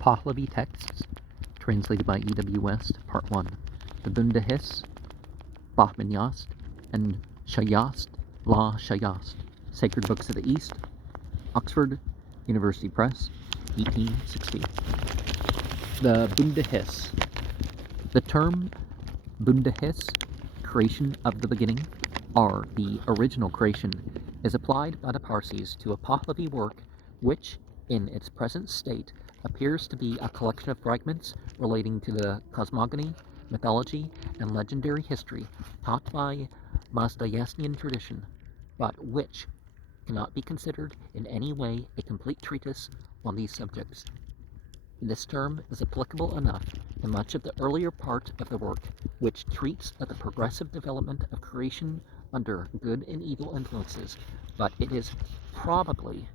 Pahlavi texts, translated by E.W. West, Part 1. The Bundahis Bahman Yast and Shayast, La Shayast, Sacred Books of the East, Oxford University Press, 1860. The Bundahis. The term Bundahis, creation of the beginning, or the original creation, is applied by the Parsis to a Pahlavi work which, in its present state, appears to be a collection of fragments relating to the cosmogony, mythology, and legendary history taught by Mazdayastian tradition, but which cannot be considered in any way a complete treatise on these subjects. This term is applicable enough to much of the earlier part of the work, which treats of the progressive development of creation under good and evil influences, but it is probably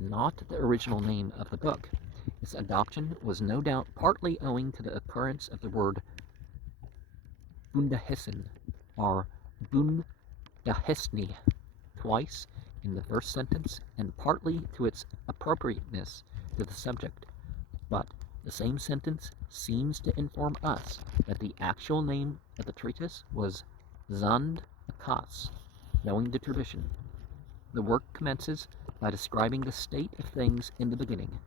not the original name of the book. Its adoption was no doubt partly owing to the occurrence of the word Bundahisin or Bundahisni twice in the first sentence, and partly to its appropriateness to the subject. But the same sentence seems to inform us that the actual name of the treatise was Zand Akas, knowing the tradition. The work commences by describing the state of things in the beginning,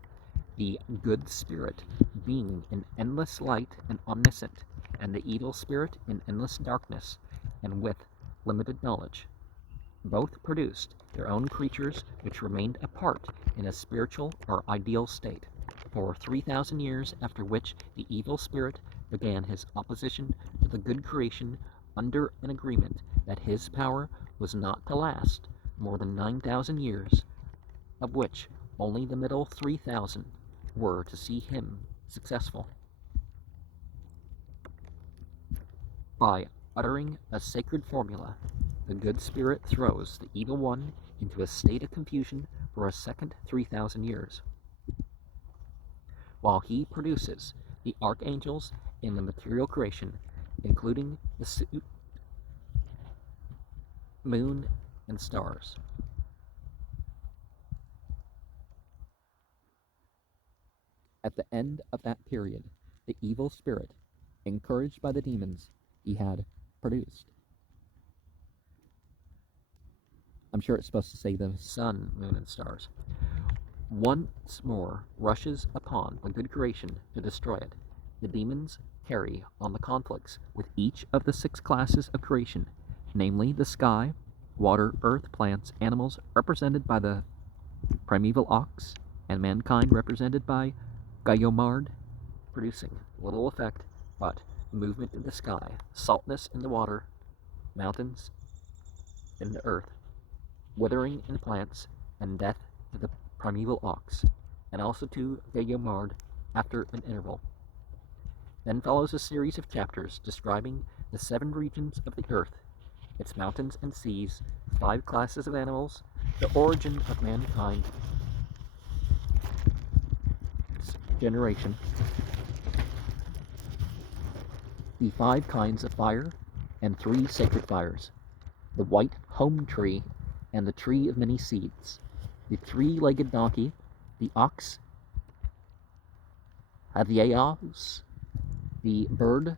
the good spirit being in endless light and omniscient, and the evil spirit in endless darkness and with limited knowledge. Both produced their own creatures which remained apart in a spiritual or ideal state for 3,000 years, after which the evil spirit began his opposition to the good creation under an agreement that his power was not to last more than 9,000 years, of which only the middle 3,000 were to see him successful. By uttering a sacred formula, the good spirit throws the evil one into a state of confusion for a second 3,000 years, while he produces the archangels in the material creation, including the moon and stars. At the end of that period, the evil spirit, encouraged by the demons he had produced, I'm sure it's supposed to say the sun, moon, and stars, once more rushes upon the good creation to destroy it. The demons carry on the conflicts with each of the 6 classes of creation, namely the sky, water, earth, plants, animals, represented by the primeval ox, and mankind represented by Gayomard, producing little effect but movement in the sky, saltness in the water, mountains in the earth, withering in plants, and death to the primeval ox, and also to Gayomard after an interval. Then follows a series of chapters describing the 7 regions of the earth, its mountains and seas, 5 classes of animals, the origin of mankind, its generation, the 5 kinds of fire, and 3 sacred fires, the white home tree and the tree of many seeds, the 3-legged donkey, the ox, Aviaos, the bird,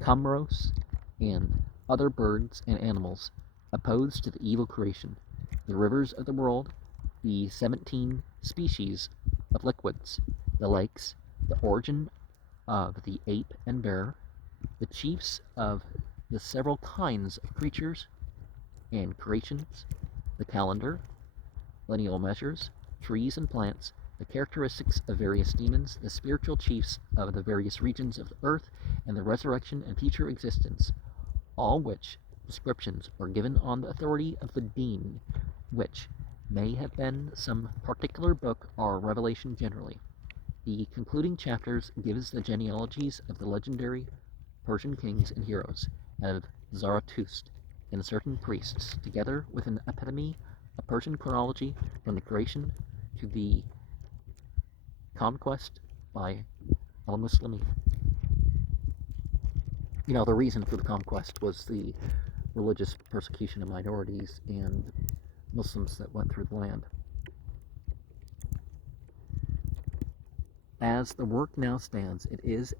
Camros, and other birds and animals opposed to the evil creation, the rivers of the world, the 17 species of liquids, the lakes, the origin of the ape and bear, the chiefs of the several kinds of creatures and creations, the calendar, lineal measures, trees and plants, the characteristics of various demons, the spiritual chiefs of the various regions of the earth, and the resurrection and future existence, all which descriptions are given on the authority of the Deen, which may have been some particular book or revelation generally. The concluding chapters gives the genealogies of the legendary Persian kings and heroes, of Zarathustra and certain priests, together with an epitome of Persian chronology from the creation to the conquest by al-Muslimin. The reason for the conquest was the religious persecution of minorities and Muslims that went through the land. As the work now stands, it is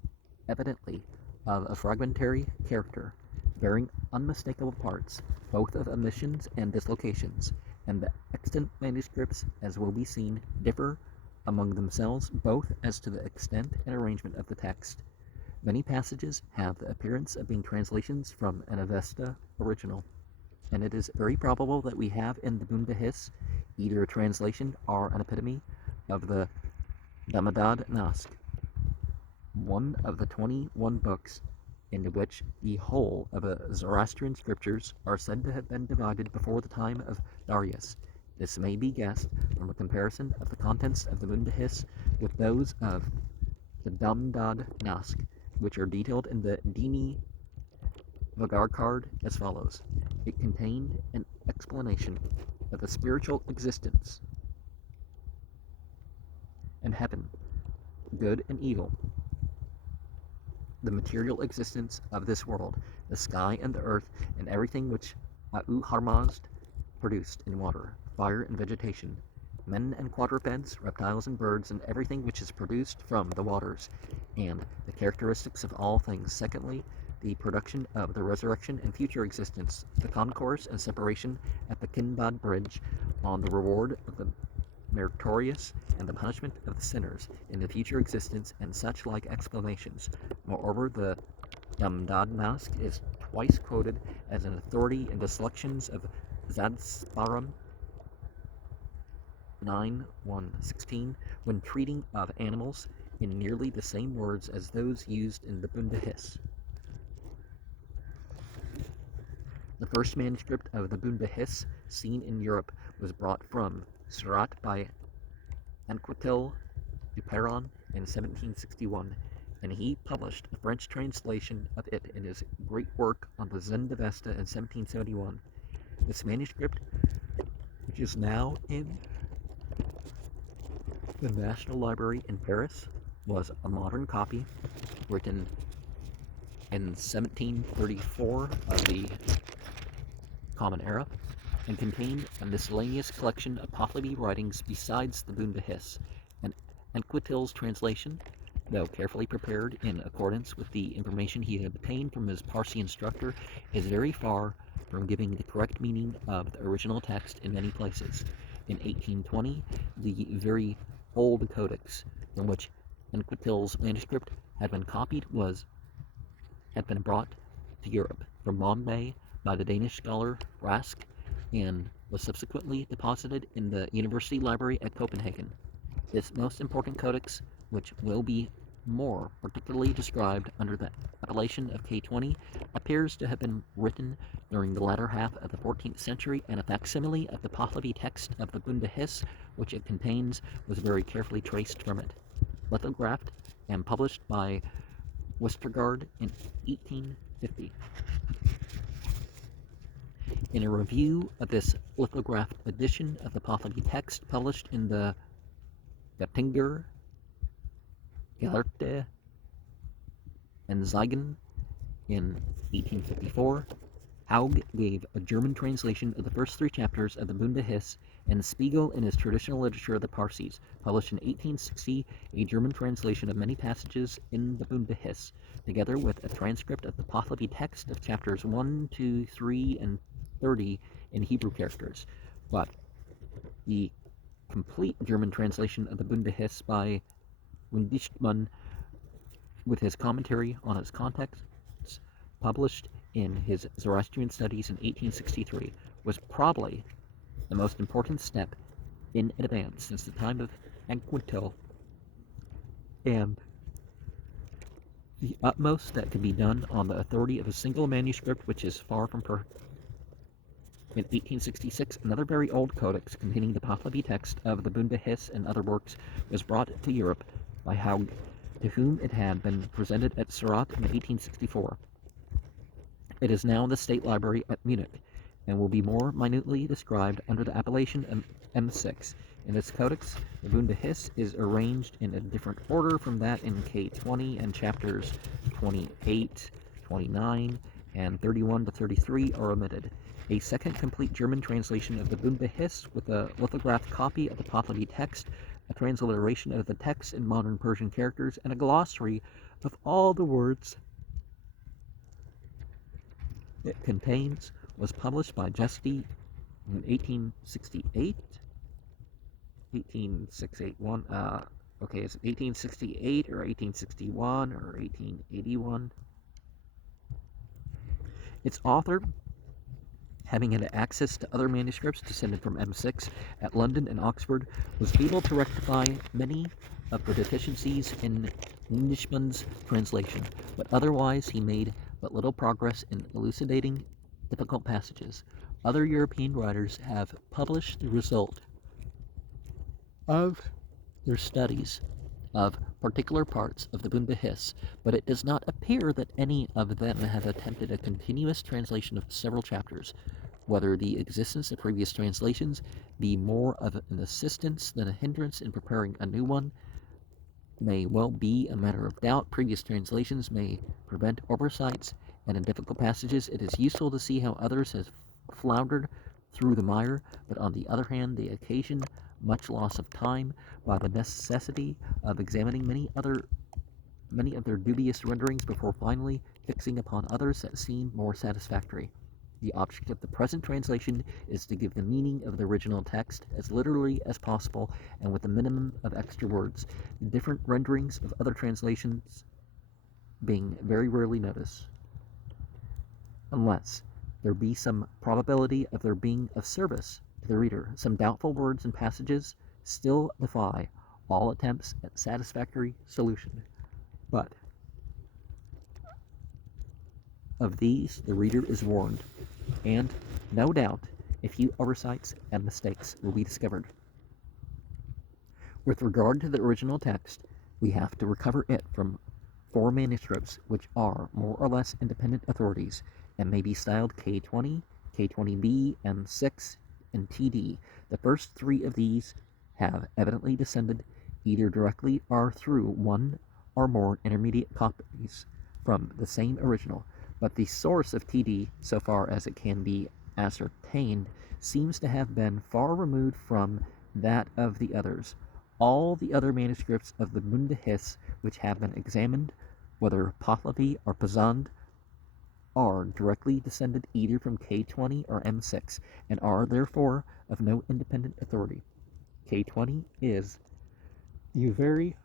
evidently of a fragmentary character, bearing unmistakable parts, both of omissions and dislocations, and the extant manuscripts, as will be seen, differ among themselves both as to the extent and arrangement of the text. Many passages have the appearance of being translations from an Avesta original, and it is very probable that we have in the Bundahis either a translation or an epitome of the Damadad Nask, one of the 21 books into which the whole of the Zoroastrian scriptures are said to have been divided before the time of Darius. This may be guessed from a comparison of the contents of the Bundahis with those of the Damdad Nask, which are detailed in the Dini Vagar card as follows. It contained an explanation of the spiritual existence and heaven, good and evil, the material existence of this world, the sky and the earth, and everything which A'u Harmazd produced in water, fire and vegetation, men and quadrupeds, reptiles and birds, and everything which is produced from the waters, and the characteristics of all things. Secondly, the production of the resurrection and future existence, the concourse and separation at the Kinbad Bridge, on the reward of the meritorious and the punishment of the sinners in the future existence, and such like explanations. Moreover, the Damdad Nask is twice quoted as an authority in the selections of Zadsparam 9:1:16 when treating of animals in nearly the same words as those used in the Bundahis. The first manuscript of the Bundahis seen in Europe was brought from Surat by Anquetil du Perron in 1761, and he published a French translation of it in his great work on the Zendavesta in 1771. This manuscript, which is now in the National Library in Paris, was a modern copy written in 1734 of the Common Era, and contained a miscellaneous collection of Pahlavi writings besides the Bundahis. And Anquetil's translation, though carefully prepared in accordance with the information he had obtained from his Parsi instructor, is very far from giving the correct meaning of the original text in many places. In 1820, the very old codex from which Anquetil's manuscript had been copied had been brought to Europe from Bombay by the Danish scholar Rask, and was subsequently deposited in the University Library at Copenhagen. This most important codex, which will be more particularly described under the appellation of K20, appears to have been written during the latter half of the 14th century, and a facsimile of the Pahlavi text of the Bundahis, which it contains, was very carefully traced from it, lithographed, and published by Westergaard in 1850. In a review of this lithographed edition of the Pahlavi text published in the Göttinger Gelehrte Anzeigen in 1854, Haug gave a German translation of the first 3 chapters of the Bundahis, and Spiegel, in his Traditional Literature of the Parsis, published in 1860 a German translation of many passages in the Bundahis, together with a transcript of the Pahlavi text of chapters 1, 2, 3, and 30 in Hebrew characters. But the complete German translation of the Bundahis by Windistmann, with his commentary on its contexts, published in his Zoroastrian Studies in 1863, was probably the most important step in advance since the time of Anquetil, and the utmost that can be done on the authority of a single manuscript which is far from perfect. In 1866, another very old codex containing the Pahlavi text of the Bundahis and other works was brought to Europe by Haug, to whom it had been presented at Surat in 1864. It is now in the State Library at Munich, and will be more minutely described under the appellation of M6. In this codex, the Bundahis is arranged in a different order from that in K20, and chapters 28, 29, and 31 to 33 are omitted. A second complete German translation of the Bundahis with a lithographed copy of the Pahlavi text a transliteration of the text in modern Persian characters, and a glossary of all the words it contains was published by Yast in 1868. 18681. Okay, is it 1868 or 1861 or 1881? Its author, having had access to other manuscripts descended from M6 at London and Oxford, was able to rectify many of the deficiencies in Nishman's translation, but otherwise he made but little progress in elucidating difficult passages. Other European writers have published the result of their studies of particular parts of the Bundahis, but it does not appear that any of them have attempted a continuous translation of several chapters. Whether the existence of previous translations be more of an assistance than a hindrance in preparing a new one may well be a matter of doubt. Previous translations may prevent oversights, and in difficult passages it is useful to see how others have floundered through the mire, but on the other hand they occasion much loss of time by the necessity of examining many of their dubious renderings before finally fixing upon others that seem more satisfactory. The object of the present translation is to give the meaning of the original text as literally as possible and with a minimum of extra words, the different renderings of other translations being very rarely noticed, unless there be some probability of their being of service to the reader. Some doubtful words and passages still defy all attempts at satisfactory solution, but of these the reader is warned, and no doubt a few oversights and mistakes will be discovered. With regard to the original text, we have to recover it from 4 manuscripts which are more or less independent authorities and may be styled K20, K20b, M6, and TD. The first 3 of these have evidently descended either directly or through one or more intermediate copies from the same original, but the source of TD, so far as it can be ascertained, seems to have been far removed from that of the others. All the other manuscripts of the Bundahis which have been examined, whether Pahlavi or Pazand, are directly descended either from K20 or M6, and are therefore of no independent authority. K20 is the very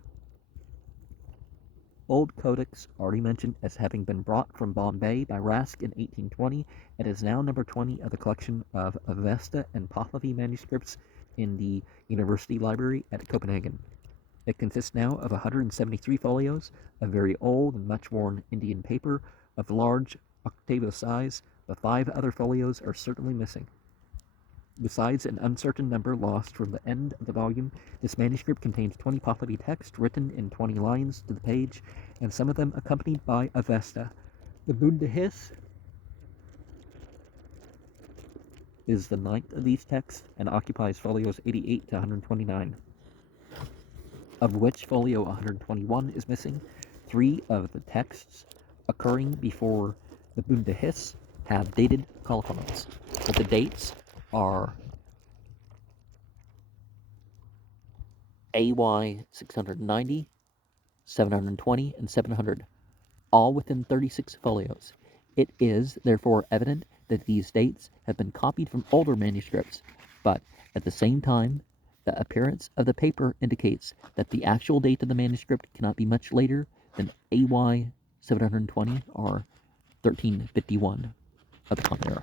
old codex already mentioned as having been brought from Bombay by Rask in 1820, and is now number 20 of the collection of Avesta and Pahlavi manuscripts in the University Library at Copenhagen. It consists now of 173 folios of very old and much worn Indian paper of large octavo size, but 5 other folios are certainly missing. Besides an uncertain number lost from the end of the volume, this manuscript contains 20 Pahlavi text written in 20 lines to the page, and some of them accompanied by Avesta. The Bundahis is the 9th of these texts and occupies folios 88 to 129, of which folio 121 is missing. 3 of the texts occurring before the Bundahis have dated colophons, but the dates are AY 690, 720, and 700, all within 36 folios. It is therefore evident that these dates have been copied from older manuscripts, but at the same time, the appearance of the paper indicates that the actual date of the manuscript cannot be much later than AY 720 or 1351 of the Common Era.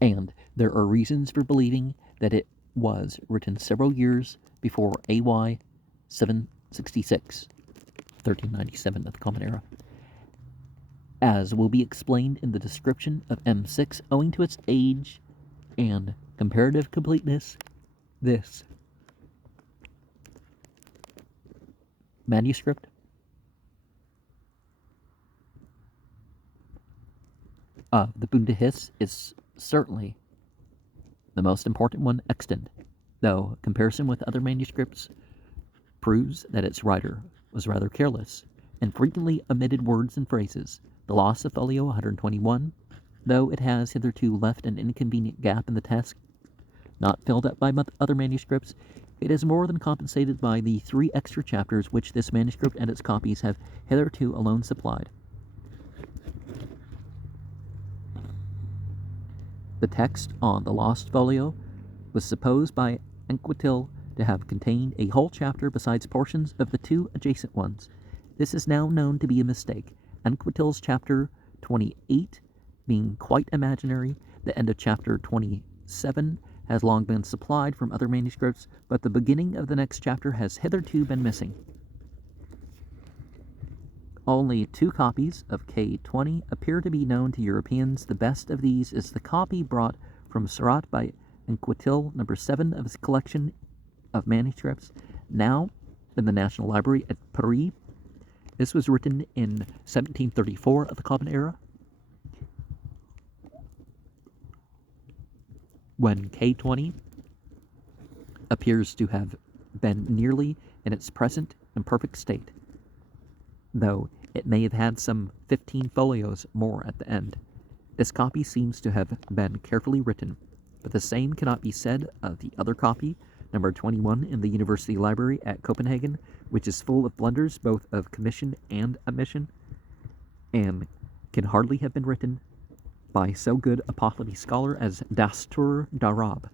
And there are reasons for believing that it was written several years before AY 766, 1397 of the Common Era. As will be explained in the description of M6, owing to its age and comparative completeness, this manuscript of the Bundahis is certainly the most important one extant, though comparison with other manuscripts proves that its writer was rather careless and frequently omitted words and phrases. The loss of folio 121, though it has hitherto left an inconvenient gap in the text, not filled up by other manuscripts, it is more than compensated by the 3 extra chapters which this manuscript and its copies have hitherto alone supplied. The text on the lost folio was supposed by Anquetil to have contained a whole chapter besides portions of the 2 adjacent ones. This is now known to be a mistake, Anquetil's chapter 28 being quite imaginary, the end of chapter 27 has long been supplied from other manuscripts, but the beginning of the next chapter has hitherto been missing. Only 2 copies of K20 appear to be known to Europeans. The best of these is the copy brought from Surat by Anquetil, number 7 of his collection of manuscripts, now in the National Library at Paris. This was written in 1734 of the Common Era, when K20 appears to have been nearly in its present and perfect state, though it may have had some 15 folios more at the end. This copy seems to have been carefully written, but the same cannot be said of the other copy, number 21 in the University Library at Copenhagen, which is full of blunders both of commission and omission, and can hardly have been written by so good a Pahlavi scholar as Dastur Darab,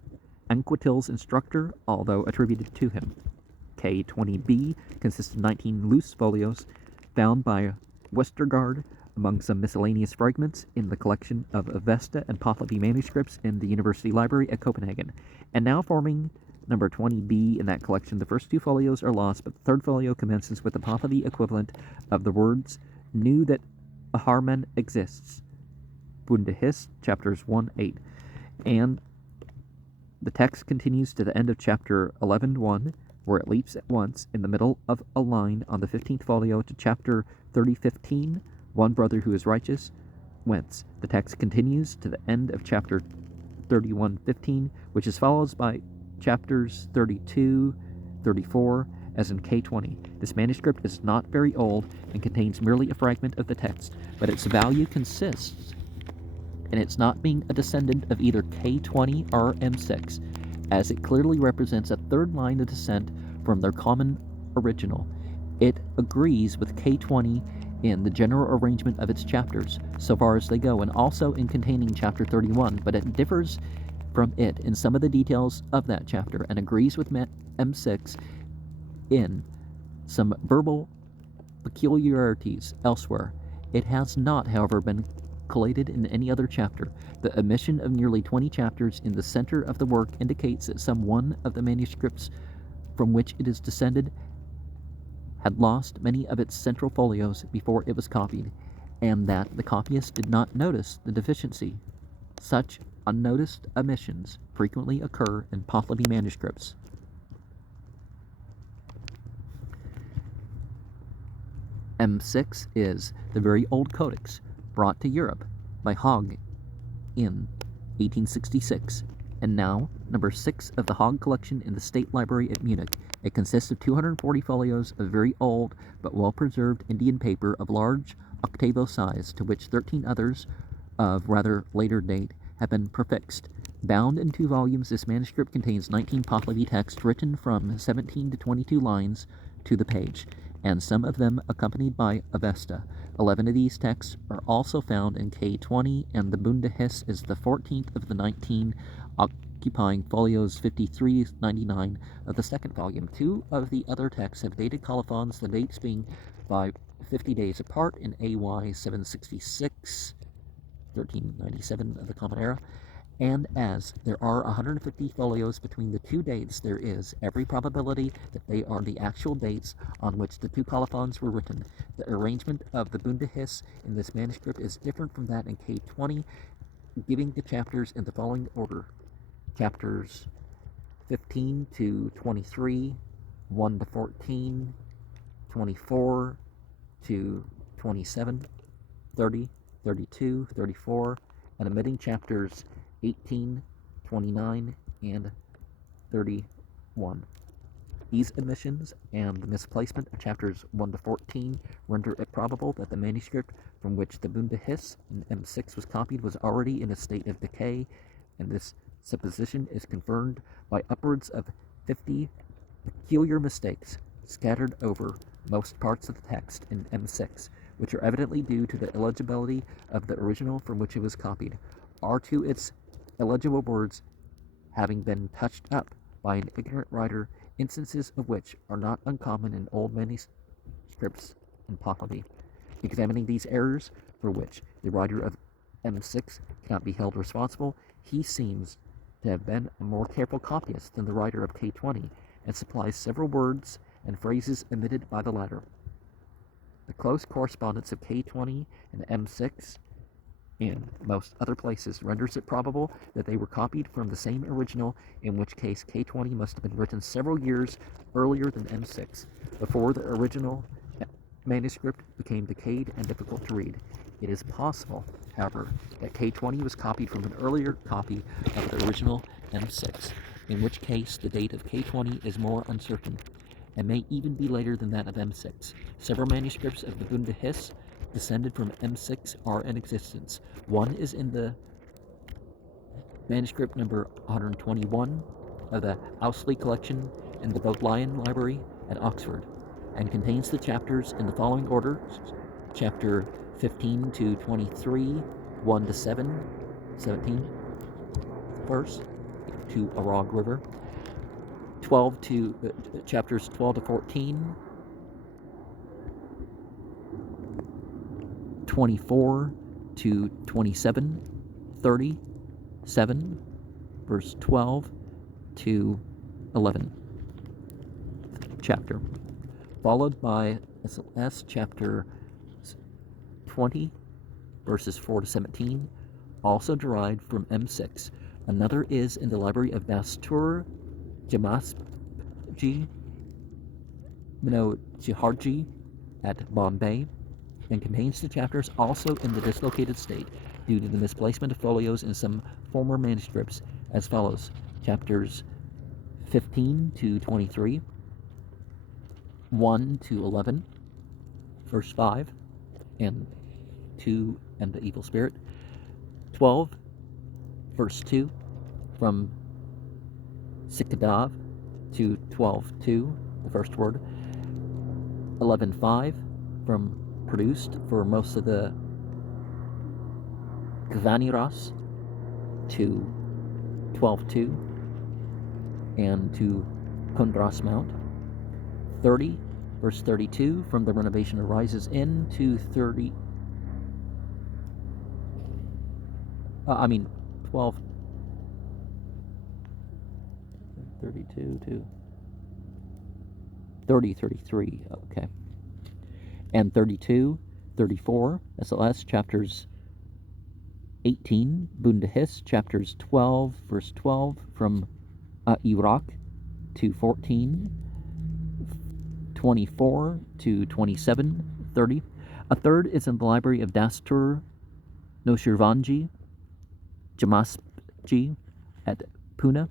Anquetil's instructor, although attributed to him. K20b consists of 19 loose folios found by Westergaard among some miscellaneous fragments in the collection of Avesta and Pahlavi manuscripts in the University Library at Copenhagen, and now forming number 20b in that collection. The first 2 folios are lost, but the 3rd folio commences with the Pahlavi equivalent of the words, "Knew that Aharman exists," Bundahis, chapters 1-8, and the text continues to the end of chapter 11:1, where it leaps at once in the middle of a line on the 15th folio to chapter 30:15, "One brother who is righteous," whence the text continues to the end of chapter 31:15, which is followed by chapters 32-34, as in K20. This manuscript is not very old and contains merely a fragment of the text, but its value consists in its not being a descendant of either K20 or M6, as it clearly represents a 3rd line of descent from their common original. It agrees with K20 in the general arrangement of its chapters, so far as they go, and also in containing chapter 31, but it differs from it in some of the details of that chapter, and agrees with M6 in some verbal peculiarities elsewhere. It has not, however, been collated in any other chapter. The omission of nearly 20 chapters in the center of the work indicates that some one of the manuscripts from which it is descended had lost many of its central folios before it was copied, and that the copyist did not notice the deficiency. Such unnoticed omissions frequently occur in Pahlavi manuscripts. M6 is the very old codex brought to Europe by Haag in 1866, and now number 6 of the Haag collection in the State Library at Munich. It consists of 240 folios of very old but well-preserved Indian paper of large octavo size, to which 13 others of rather later date have been prefixed. Bound in 2 volumes, this manuscript contains 19 Pahlavi texts written from 17 to 22 lines to the page, and some of them accompanied by Avesta. 11 of these texts are also found in K20, and the Bundahis is the 14th of the 19, occupying folios 53-99 of the 2nd volume. 2 of the other texts have dated colophons, the dates being by 50 days apart in AY 766, 1397 of the Common Era, and as there are 150 folios between the 2 dates, there is every probability that they are the actual dates on which the 2 colophons were written. The arrangement of the Bundahis in this manuscript is different from that in K20, giving the chapters in the following order: chapters 15 to 23, 1 to 14, 24 to 27, 30, 32, 34, and omitting chapters 18, 29, and 31. These omissions and the misplacement of chapters 1 to 14 render it probable that the manuscript from which the Bundahis in M6 was copied was already in a state of decay, and this supposition is confirmed by upwards of 50 peculiar mistakes scattered over most parts of the text in M6, which are evidently due to the illegibility of the original from which it was copied, or to its illegible words having been touched up by an ignorant writer, instances of which are not uncommon in old manuscripts in Pahlavi. Examining these errors, for which the writer of M6 cannot be held responsible, he seems to have been a more careful copyist than the writer of K20, and supplies several words and phrases omitted by the latter. The close correspondence of K20 and M6 in most other places renders it probable that they were copied from the same original, in which case K20 must have been written several years earlier than M6, before the original manuscript became decayed and difficult to read. It is possible, however, that K20 was copied from an earlier copy of the original M6, in which case the date of K20 is more uncertain, and may even be later than that of M6. Several manuscripts of the Bundahis descended from M6 are in existence. One is in the manuscript number 121 of the Ousley collection in the Bodleian Library at Oxford, and contains the chapters in the following order: chapter 15 to 23, 1 to 7, 17 verse to Arag River, 12 to chapters 12 to 14, 24 to 27, 37, verse 12 to 11 chapter, followed by SLS chapter 20, verses 4 to 17, also derived from M6. Another is in the library of Dastur Jamasji Minochiharji at Bombay, and contains the chapters also in the dislocated state due to the misplacement of folios in some former manuscripts as follows: chapters 15 to 23, 1 to 11, verse 5, and 2 and the evil spirit, 12, verse 2, from Sikadav to 12:2, the first word, 11:5, from produced for most of the Gvaniras to 12:2, and to Kundras Mount, 30, verse 32, from the renovation arises in to 12, 32 to 33, okay. And 32, 34, SLS, chapters 18, Bundahis, chapters 12, verse 12, from Iraq to 14, 24 to 27, 30. A third is in the library of Dastur Noshirvanji Jamasji at Pune,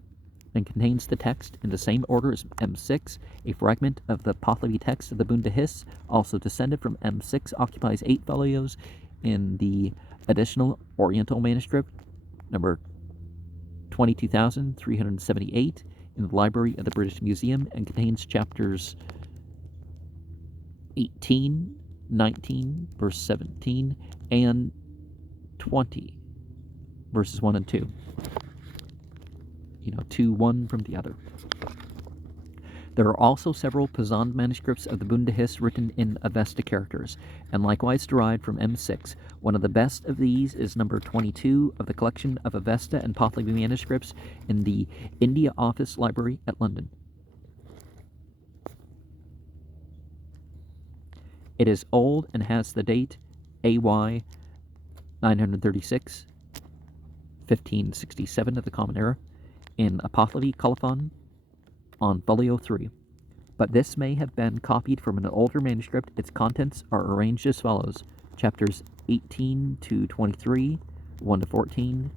and contains the text in the same order as M6. A fragment of the Pahlavi text of the Bundahis, also descended from M6, occupies 8 folios in the additional Oriental manuscript, number 22,378, in the library of the British Museum, and contains chapters 18, 19, verse 17, and 20, verses 1 and 2. 2, 1 from the other. There are also several Pazand manuscripts of the Bundahis written in Avesta characters, and likewise derived from M6. One of the best of these is number 22 of the collection of Avesta and Pahlavi manuscripts in the India Office Library at London. It is old and has the date AY 936, 1567 of the Common Era, in a Pahlavi colophon on folio 3. But this may have been copied from an older manuscript. Its contents are arranged as follows: chapters 18 to 23, 1 to 14,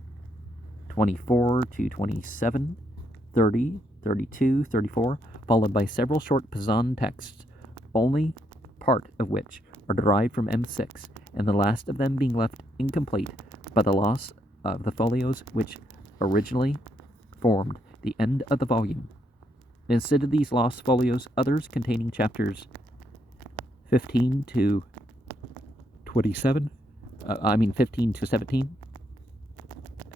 24 to 27, 30, 32, 34, followed by several short Pazand texts, only part of which are derived from M6, and the last of them being left incomplete by the loss of the folios which originally formed the end of the volume. Instead of these lost folios, others containing chapters 15 to 17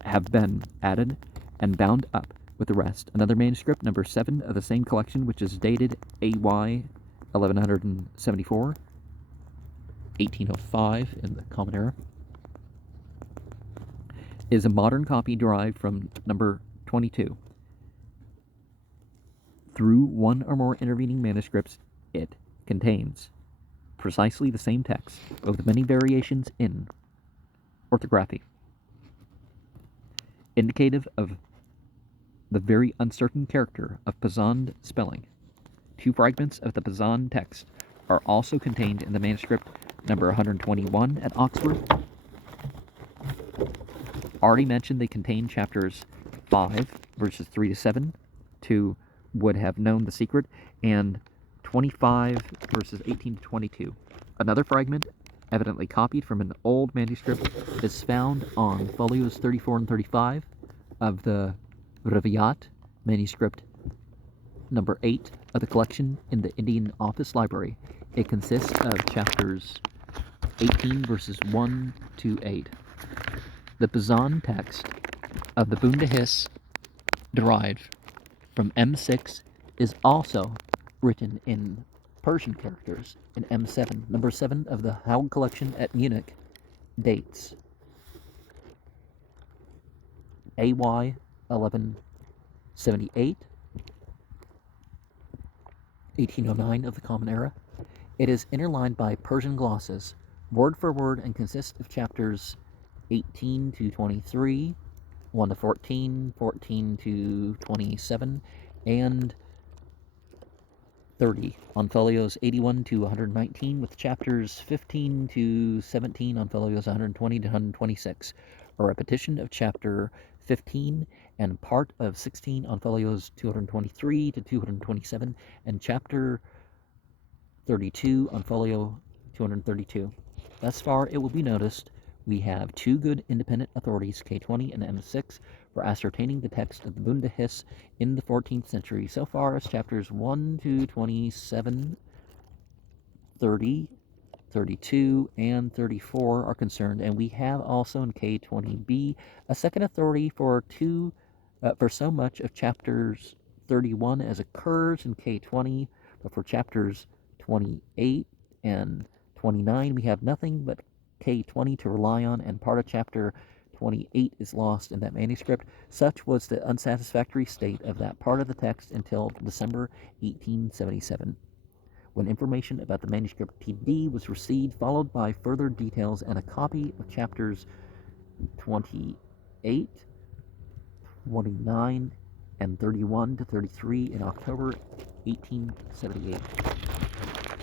have been added and bound up with the rest. Another manuscript, number 7 of the same collection, which is dated AY 1174, 1805 in the Common Era, is a modern copy derived from number 22. Through one or more intervening manuscripts, it contains precisely the same text, with many variations in orthography, indicative of the very uncertain character of Pazand spelling. 2 fragments of the Pazand text are also contained in the manuscript number 121 at Oxford. Already mentioned, they contain chapters 5, verses 3 to 7, to Would Have Known the Secret, and 25, verses 18 to 22. Another fragment, evidently copied from an old manuscript, is found on folios 34 and 35 of the Reviyat manuscript number 8 of the collection in the Indian Office Library. It consists of chapters 18, verses 1 to 8. The Pazand text of the Bundahis, derived from M6, is also written in Persian characters in M7. Number 7 of the Haug collection at Munich dates AY 1178, 1809 of the Common Era. It is interlined by Persian glosses, word for word, and consists of chapters 18 to 23, 1 to 14, 14 to 27, and 30 on folios 81 to 119, with chapters 15 to 17 on folios 120 to 126. A repetition of chapter 15 and part of 16 on folios 223 to 227, and chapter 32 on folio 232. Thus far, it will be noticed we have 2 good independent authorities, K20 and M6, for ascertaining the text of the Bundahis in the 14th century, so far as chapters 1 to 27, 30, 32, and 34 are concerned, and we have also in K20b a second authority for so much of chapters 31 as occurs in K20, but for chapters 28 and 29 we have nothing but K20 to rely on, and part of chapter 28 is lost in that manuscript. Such was the unsatisfactory state of that part of the text until December 1877, when information about the manuscript TD was received, followed by further details and a copy of chapters 28, 29, and 31 to 33 in October 1878.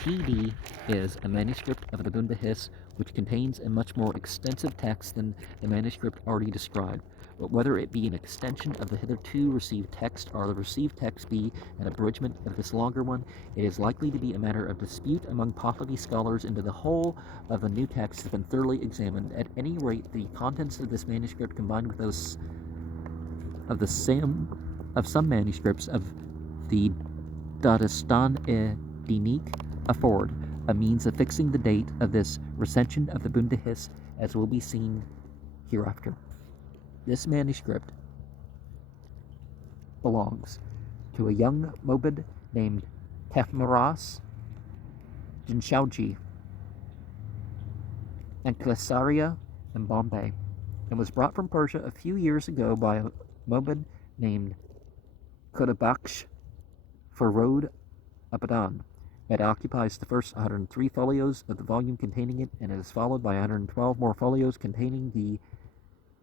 TD is a manuscript of the Bundahis which contains a much more extensive text than the manuscript already described, but whether it be an extension of the hitherto received text or the received text be an abridgment of this longer one, it is likely to be a matter of dispute among Pahlavi scholars into the whole of the new text has been thoroughly examined. At any rate, the contents of this manuscript, combined with those of some manuscripts of the Dadistan-e-Dinik, afford a means of fixing the date of this recension of the Bundahis, as will be seen hereafter. This manuscript belongs to a young Mobid named Tefmaras Jinshauji and Klesaria in Bombay, and was brought from Persia a few years ago by a Mobid named Kudabaksh Farod Abadan. It occupies the first 103 folios of the volume containing it, and it is followed by 112 more folios containing the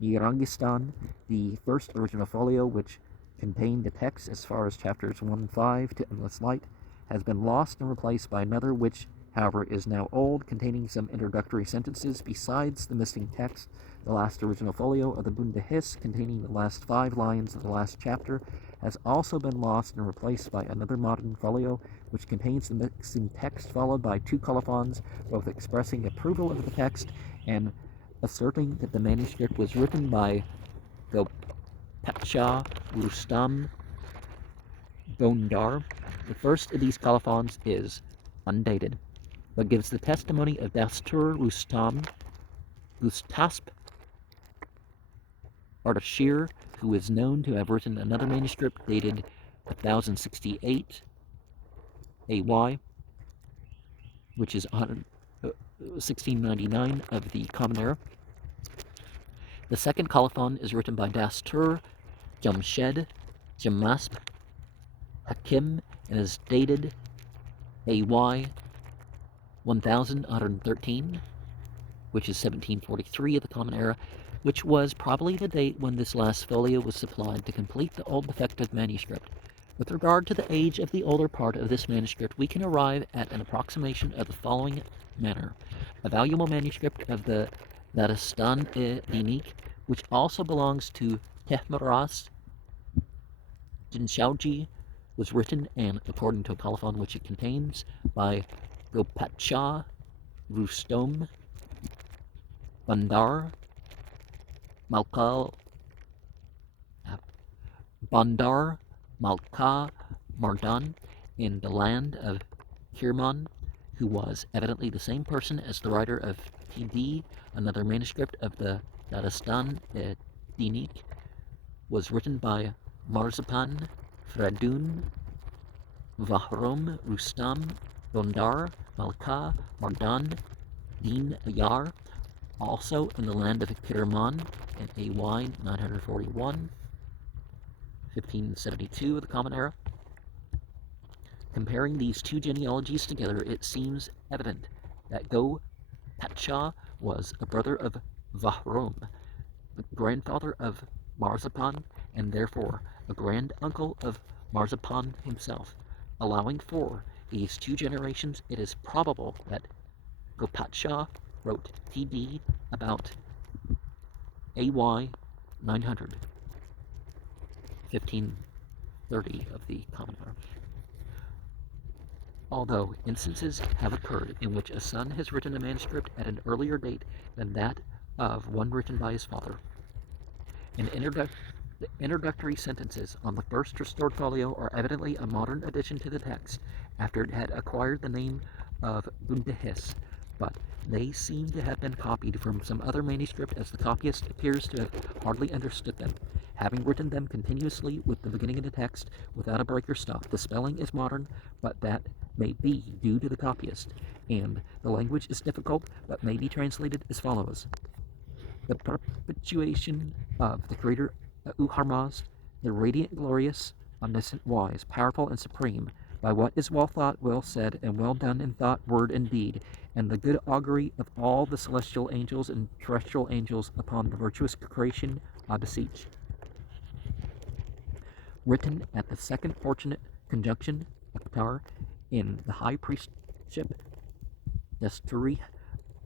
Yirangistan, the first original folio, which contained the text as far as chapters 1 and 5 to Endless Light, has been lost and replaced by another, which, however, is now old, containing some introductory sentences besides the missing text. The last original folio of the Bundahis, containing the last 5 lines of the last chapter, has also been lost and replaced by another modern folio, which contains the missing text, followed by 2 colophons, both expressing approval of the text and asserting that the manuscript was written by the Patsha Rustam Bondar. The first of these colophons is undated, but gives the testimony of Dastur Rustam Gustasp Ardashir, who is known to have written another manuscript dated 1068 AY, which is 1699 of the Common Era. The second colophon is written by Dastur Jamshed Jamasp Hakim and is dated AY 1113, which is 1743 of the Common Era, which was probably the date when this last folio was supplied to complete the old defective manuscript. With regard to the age of the older part of this manuscript, we can arrive at an approximation of the following manner. A valuable manuscript of the Dastan-e-Dinik, which also belongs to Tehmaras Jinshauji, was written, and according to a colophon which it contains, by Gopatsha Rustom Bandar Malka Mardan in the land of Kirman, who was evidently the same person as the writer of T.D. Another manuscript of the Dastan-e-Dinik was written by Marzapan Fradun Vahrom Rustam Bondar Malka Mardan Din Ayar, also in the land of Kirman in AY 941, 1572 of the Common Era. Comparing these two genealogies together, it seems evident that Go-Patsha was a brother of Vahrom, the grandfather of Marzapan, and therefore a grand-uncle of Marzapan himself. Allowing for these two generations, it is probable that Gopatsha wrote T.D. about AY 900, 1530 of the Common Era. Although instances have occurred in which a son has written a manuscript at an earlier date than that of one written by his father. The introductory sentences on the first restored folio are evidently a modern addition to the text after it had acquired the name of Bundahis, but they seem to have been copied from some other manuscript, as the copyist appears to have hardly understood them, having written them continuously with the beginning of the text without a break or stop. The spelling is modern, but that may be due to the copyist, and the language is difficult, but may be translated as follows. The perpetuation of the Creator Uharmaz, the radiant, glorious, omniscient, wise, powerful, and supreme, by what is well thought, well said, and well done in thought, word, and deed, and the good augury of all the celestial angels and terrestrial angels upon the virtuous creation, I beseech. Written at the second fortunate conjunction, Akhtar, in the high priestship, Desturi,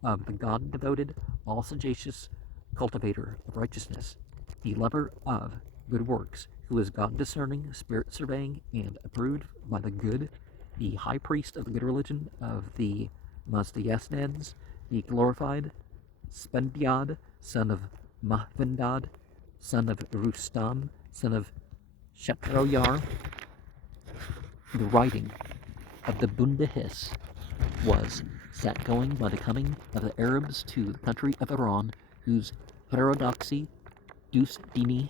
of the God-devoted, all-sagacious cultivator of righteousness, the lover of good works, who is God-discerning, spirit-surveying, and approved by the good, the high priest of the good religion of the Mazdayasnans, the glorified Spendiad, son of Mahvendad, son of Rustam, son of Shatroyar. The writing of the Bundahis was set going by the coming of the Arabs to the country of Iran, whose heterodoxy, dus dini,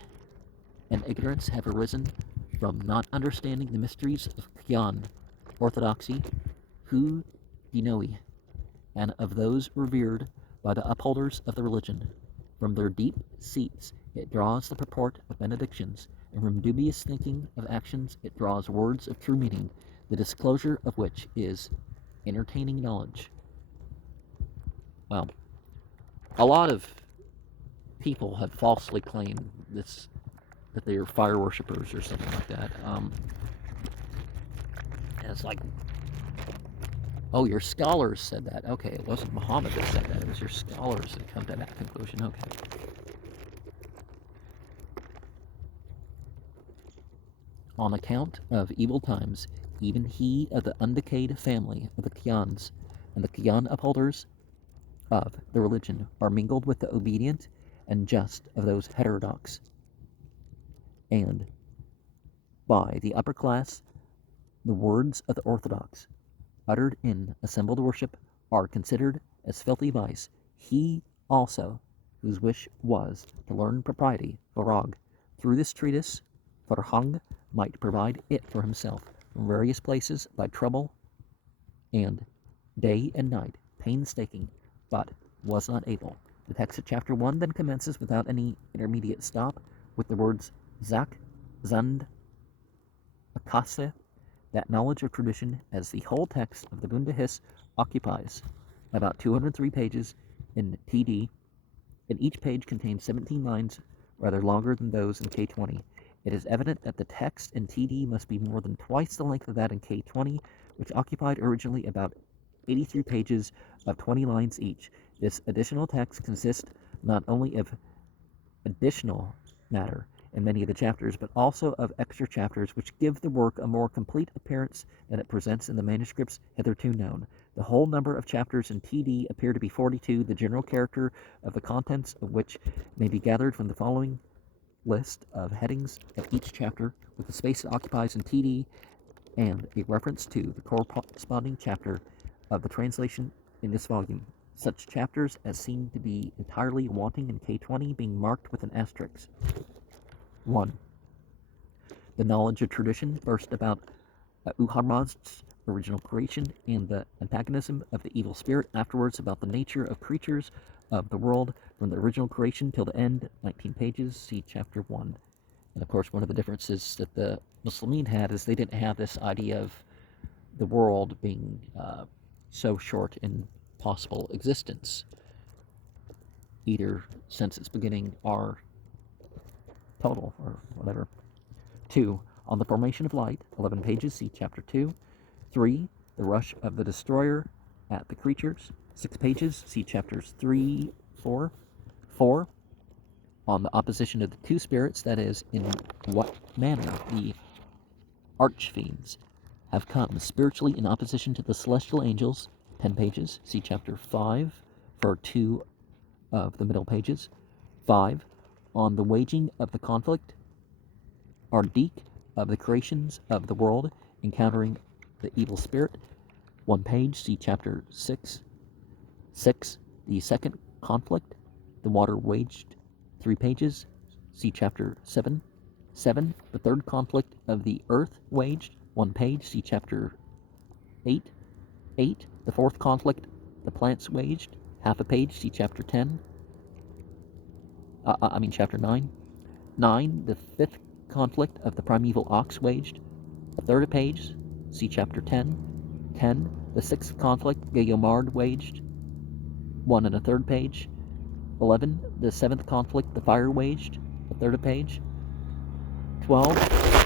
and ignorance have arisen from not understanding the mysteries of Qiyam, orthodoxy, hu dinoi, and of those revered by the upholders of the religion. From their deep seats it draws the purport of benedictions, and from dubious thinking of actions it draws words of true meaning, the disclosure of which is entertaining knowledge. Well, a lot of people have falsely claimed this, that they are fire worshippers or something like that. And it's like, oh, your scholars said that. Okay, it wasn't Muhammad that said that. It was your scholars that come to that conclusion. Okay. On account of evil times, even he of the undecayed family of the Qiyans and the Qiyan upholders of the religion are mingled with the obedient and just of those heterodox. and by the upper class, the words of the Orthodox, uttered in assembled worship, are considered as filthy vice. He also, whose wish was to learn propriety, Varag, through this treatise, Varhang, might provide it for himself from various places by trouble and day and night, painstaking, but was not able. The text of chapter 1 then commences without any intermediate stop with the words Zak, Zund, Akase. That knowledge of tradition, as the whole text of the Bundahis occupies about 203 pages in TD, and each page contains 17 lines, rather longer than those in K20. It is evident that the text in TD must be more than twice the length of that in K20, which occupied originally about 83 pages of 20 lines each. This additional text consists not only of additional matter in many of the chapters, but also of extra chapters which give the work a more complete appearance than it presents in the manuscripts hitherto known. The whole number of chapters in TD appear to be 42, the general character of the contents of which may be gathered from the following list of headings of each chapter, with the space it occupies in TD and a reference to the corresponding chapter of the translation in this volume. Such chapters as seem to be entirely wanting in K20 being marked with an asterisk. 1. The knowledge of tradition, first about Uharmaz's original creation and the antagonism of the evil spirit, afterwards about the nature of creatures of the world from the original creation till the end, 19 pages, see chapter 1. And of course, one of the differences that the Muslimin had is they didn't have this idea of the world being so short in possible existence, either since its beginning or total, or whatever. 2. On the formation of light, 11 pages, see chapter 2. 3. The rush of the destroyer at the creatures, 6 pages, see chapters 3, 4. 4. On the opposition of the two spirits, that is, in what manner the archfiends have come spiritually in opposition to the celestial angels, 10 pages, see chapter 5 for 2 of the middle pages. 5. On the waging of the conflict, Ardik, of the creations of the world, encountering the evil spirit, 1 page, see chapter 6. 6. The second conflict, the water waged, 3 pages, see chapter 7. 7. The third conflict of the earth waged, 1 page, see chapter 8. 8. The fourth conflict, the plants waged, half a page, see chapter 10. Chapter 9. 9. The fifth conflict of the primeval ox waged, a third a page, see chapter 10. 10. The sixth conflict, Gayomard waged, 1 and a third page. 11. The seventh conflict, the fire waged, a third a page. 12.